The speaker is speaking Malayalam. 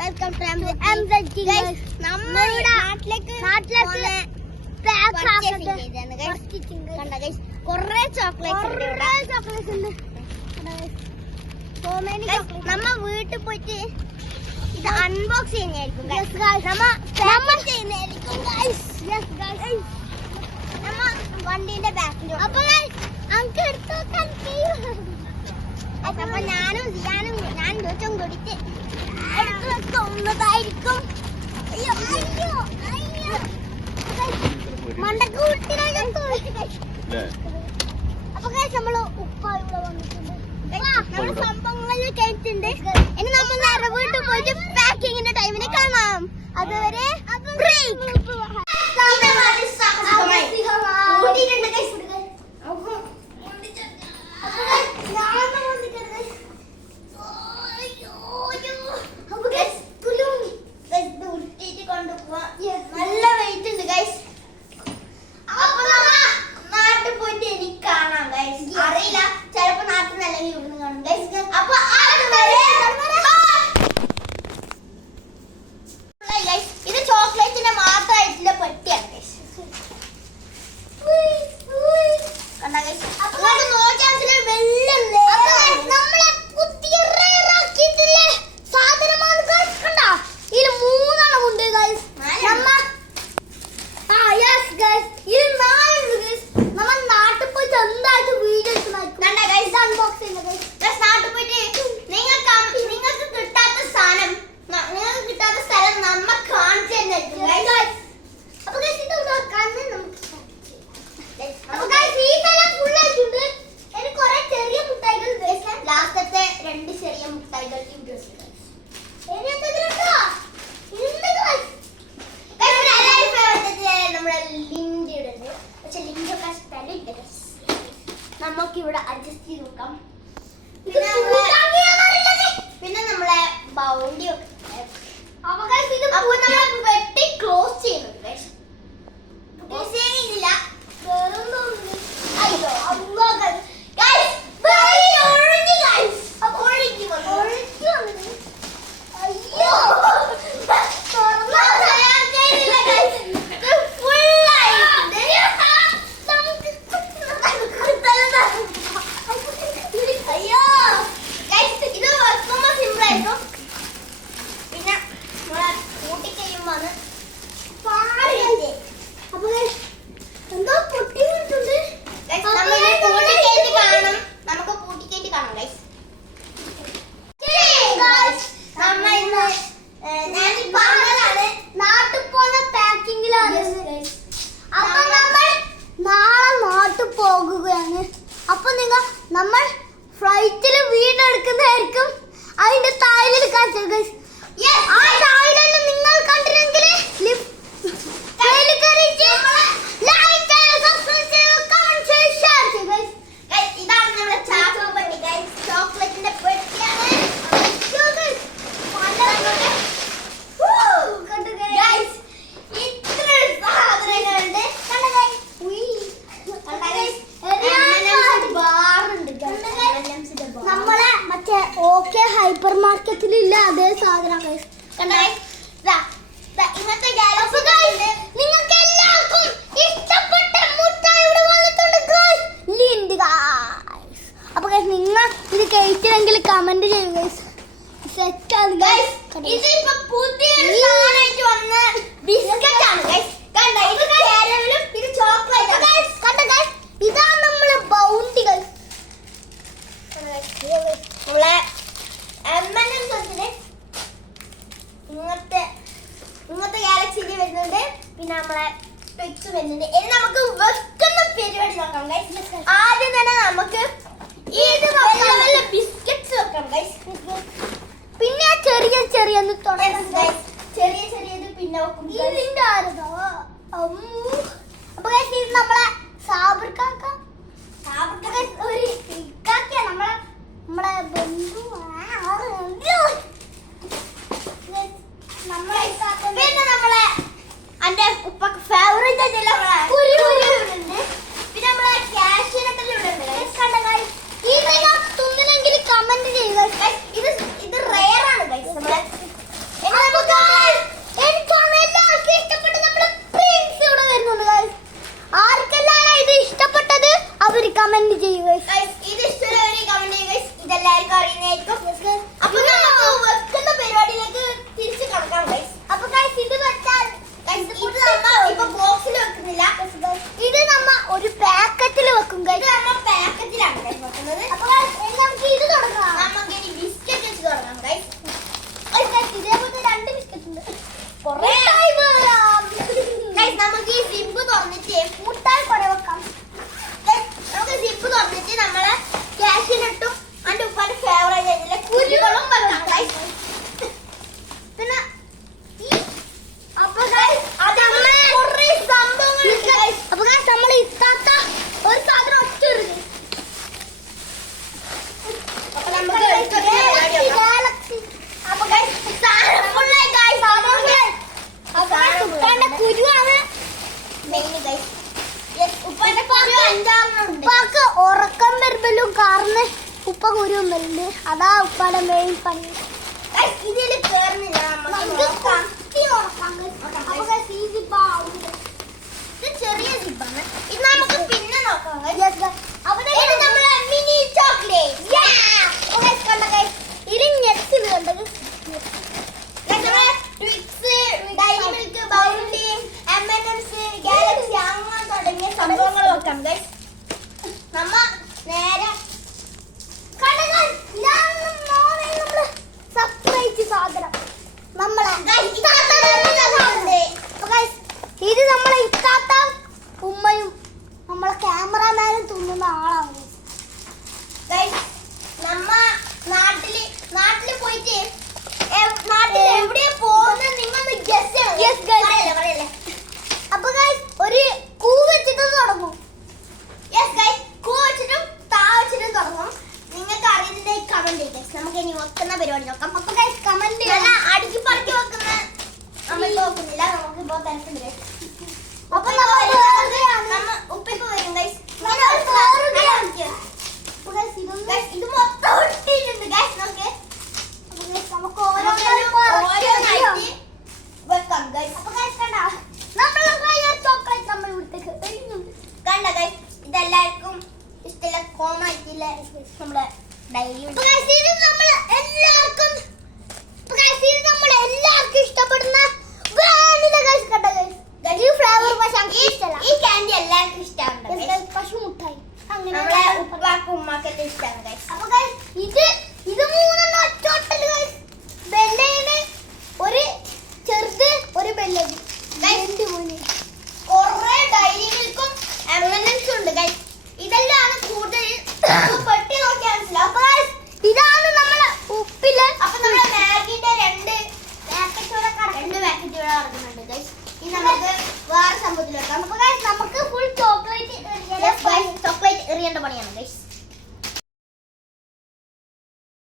Welcome to MZT guys. നമ്മുടെ നാട്ടിലേക്ക് കണ്ട ഗയ്സ്, കുറേ ചോക്ലേറ്റ്സ് ഉണ്ട്. നമ്മ വീട്ടിൽ പോയിട്ട് ഇത് അൺബോക്സ് ചെയ്യുന്നതായിരിക്കും. നമ്മ വണ്ടീന്റെ ബാക്കിൽ അപ്പൊ അപ്പൊ ഞാനും ഞാൻ ദിവസം കൂടിയിട്ട് എടുത്തു വെക്കുന്നതായിരിക്കും. അയ്യോ അയ്യോ അയ്യോ മണ്ടക്കൂട്ടിനകത്ത് അപ്പൊ നമ്മള് ഉപ്പ ഇവിടെ വന്നിട്ടുണ്ട്. നമ്മള് സംഭവങ്ങളിൽ കേട്ടിട്ടുണ്ട്. ഇനി നമ്മൾ നേരെ വീട്ടിൽ പോയിട്ട് പാക്കിങ്ങിന്റെ ടൈമിന് കാണാം. അതുവരെ നല്ല വെയിറ്റ് ഉണ്ട് ഗൈസ്. അപ്പൊ നാട്ടിൽ പോയിട്ട് എനിക്ക് കാണാം ഗൈസ്. അറിയില്ല, ചിലപ്പോ നാട്ടിൽ നിന്ന് അല്ലെങ്കിൽ ഇവിടുന്ന് കാണും ഗൈസ്. അപ്പൊ ഇത് ചോക്ലേറ്റിന്റെ മാത്രമായിട്ടുള്ള പെട്ടിയാണ് ഗൈസ്. കണ്ട ഗൈസ്, അങ്ങോട്ട് നോക്കിയാൽ വെള്ളല്ലേ നമ്മളെ പുതിയ റേറാക്കിയിട്ടില്ലേ സാധനമാണ് ഗൈസ്. കണ്ട ഇതിൽ 3 എണ്ണം ഉണ്ട് ഗൈസ്. നാട്ടിൽ പോയിട്ട് എന്തായിട്ട് വീഡിയോ നാട്ടിൽ പോയിട്ട് നിങ്ങൾക്ക് കിട്ടാത്ത സാധനം, നിങ്ങൾക്ക് കിട്ടാത്ത സ്ഥലം നമ്മ കാണിച്ചു തന്നെയായിരിക്കും. ചെറിയ മുട്ടായികൾ ലാസ്റ്റത്തെ 2 ചെറിയ മുട്ടായികൾ നമുക്ക് ഇവിടെ അഡ്ജസ്റ്റ് ചെയ്ത് നോക്കാം. പിന്നെ നമ്മളെ ബൗണ്ടി വെട്ടി ക്ലോസ് ചെയ്യുന്നുണ്ട്. നമ്മൾ ഫ്ലൈറ്റിൽ വീടെടുക്കുന്നതായിരിക്കും. അതിന്റെ താഴിൽ കാഴ്ച ആ താഴിലെല്ലാം നിങ്ങൾ കണ്ടില്ലെങ്കിൽ ഇതാണ് നമ്മുടെ ചോക്ലേറ്റിന്റെ പെട്ടിയാണ്. നമ്മളെ മറ്റേ ഓക്കെ ഹൈപ്പർ മാർക്കറ്റിലില്ല അതേ സാധനം ഇന്നത്തെ നിങ്ങൾക്ക് എല്ലാവർക്കും ഇഷ്ടപ്പെട്ട മുട്ടായി ഇവിടെ വന്നിട്ടുണ്ട്. അപ്പൊ നിങ്ങൾ ഇത് കഴിക്കണമെങ്കിൽ കമന്റ് ചെയ്യുക. സെറ്റാണ് ഗൈസ്. ഇതിപ്പോ പുതിയ സാധനമായിട്ട് വന്ന ബിസ്ക്കറ്റ് ആണ് ഗൈസ്. കണ്ട ഇത് കാരമലും ഇത് ചോക്ലേറ്റ് ആണ് ഗൈസ്. കണ്ട ഗൈസ്, ഇതാണ് നമ്മളെ ബൗണ്ടി ഗൈസ്. നമ്മളെ M&M's ഇങ്ങനത്തെ ഗാലക്സിയിൽ വരുന്നുണ്ട്. പിന്നെ നമ്മളെ ട്വിക്സ് വരുന്നുണ്ട്. ഇനി നമുക്ക് വെക്കുന്ന പരിപാടി നോക്കാം ഗൈസ്. ആദ്യം തന്നെ നമുക്ക് ബിസ്ക്കറ്റ്സ് വെക്കാം ഗൈസ്. പിന്നെ ചെറിയ ചെറിയത് പിന്നെ വെക്കും. അപ്പൊ ഇത് നമ്മളെ സാബർക്കാക്ക ഒരു ഇക്കാക്കിയ നമ്മളെ ബന്ധു. പിന്നെ നമ്മളെ എന്റെ ഉപ്പക്ക് ഫേവറേറ്റ് ആയിട്ടുള്ള പിന്നെ നമ്മളെ ക്യാഷിനൊക്കെ ഇവിടെ ഉണ്ട്. കമന്റ് ചെയ്യുക. ഇത് റെയർ ആണ് ഗൈസ്. നമ്മളെ നമുക്ക് ഈ സിബ് തുറന്നിട്ട് മുട്ടായി കുറെ വെക്കാം. നമുക്ക് സിബ് തുറന്നിട്ട് നമ്മളെ ക്യാഷിനിട്ടും അതിന്റെ ഉപ്പാന്റെ ഫേവറേറ്റ് ആയിട്ടുള്ള കുരുകളും വെക്കാം ഗൈസ്. പിന്നെ അപ്പൊ ഗൈസ് അത് നമ്മളെ കുറെ സംഭവങ്ങൾ അപ്പൊ ഗൈസ് നമ്മൾ ഇത്താത്ത ഒരു സാധനം ഒറ്റയിടുന്നു. അപ്പൊ നമുക്ക് ഗാലക്സി അപ്പൊ ഗൈസ് സാധനം ഫുള്ളായി ഗൈസ്. ഉപ്പാന്റെ കുരുവാണ് മെയിൻ ഗൈസ്. ഉപ്പാന്റെ ഉപ്പാക്ക് ഉറക്കം വരുമ്പോഴും കാറിന് ഉപ്പ കുരുവും വരുന്നുണ്ട്. അതാ ഉപ്പാന്റെ മെയിൻ പണി. ഇതിൽ കേറുന്നില്ല. ഇത് ചെറിയ സിബാണ്. ഇത് നമുക്ക് പിന്നെ നോക്കാം. മിനി ചോക്ലേറ്റ് ഇതിൽ ഞെക്സ് കണ്ടത് twix, dairy milk, bounty, M&M's, galaxy അങ്ങനെ തുടങ്ങിയ സംഭവങ്ങൾ വെക്കാം ഗൈസ്. നമ്മ നേരെ സർപ്രൈസ് സാധനം നമ്മളെ ഇത് നമ്മളെ ഇത്താത്ത ഉമ്മയും നമ്മളെ ക്യാമറാമാനും തിന്നുന്ന ആളാണ് ഗൈസ്. നമ്മ നാട്ടില് പോയിട്ട് നാട്ടിൽ എവിടെയാ പോകുന്നത് നിങ്ങൾ ഗസ് ചെയ്യല്ലേ. അപ്പൊ ഗൈസ് ഒരു കൂ വെച്ചിട്ട് തുടങ്ങും. യെസ് ഗൈസ്, കൂ വെച്ചിട്ടും താ വെച്ചിട്ടും തുടങ്ങും. നിങ്ങൾക്ക് അറിയുന്നുണ്ടെങ്കിൽ കമന്റ് ചെയ്യ് ഗൈസ്. നമുക്ക് ഇനി വെക്കുന്ന പരിപാടി നോക്കാം. അപ്പൊ ഗൈസ് കമന്റ് അടുക്കി പറക്കി വെക്കുന്ന നമ്മൾ നോക്കുന്നില്ല. നമുക്കിപ്പോ തിരക്കുണ്ട് ഗൈസ്. അപ്പൊ ഉപ്പിപ്പോ വരും ഗൈസ്. ഇത് മൊത്തം ഒട്ടിയിട്ടുണ്ട് ഗൈസ്. നോക്ക് നമുക്ക് ഓരോന്നായിട്ട് വെക്കാം ഗൈസ്. അപ്പൊ ഗൈസ് കണ്ട ചോക്ലേറ്റ് നമ്മൾ ഇവിടത്തേക്ക് കണ്ട ഗൈസ്. ഇതെല്ലാവർക്കും ഇഷ്ടമുള്ള കോമൺ ആയിട്ടുള്ള നമ്മുടെ ഡയറി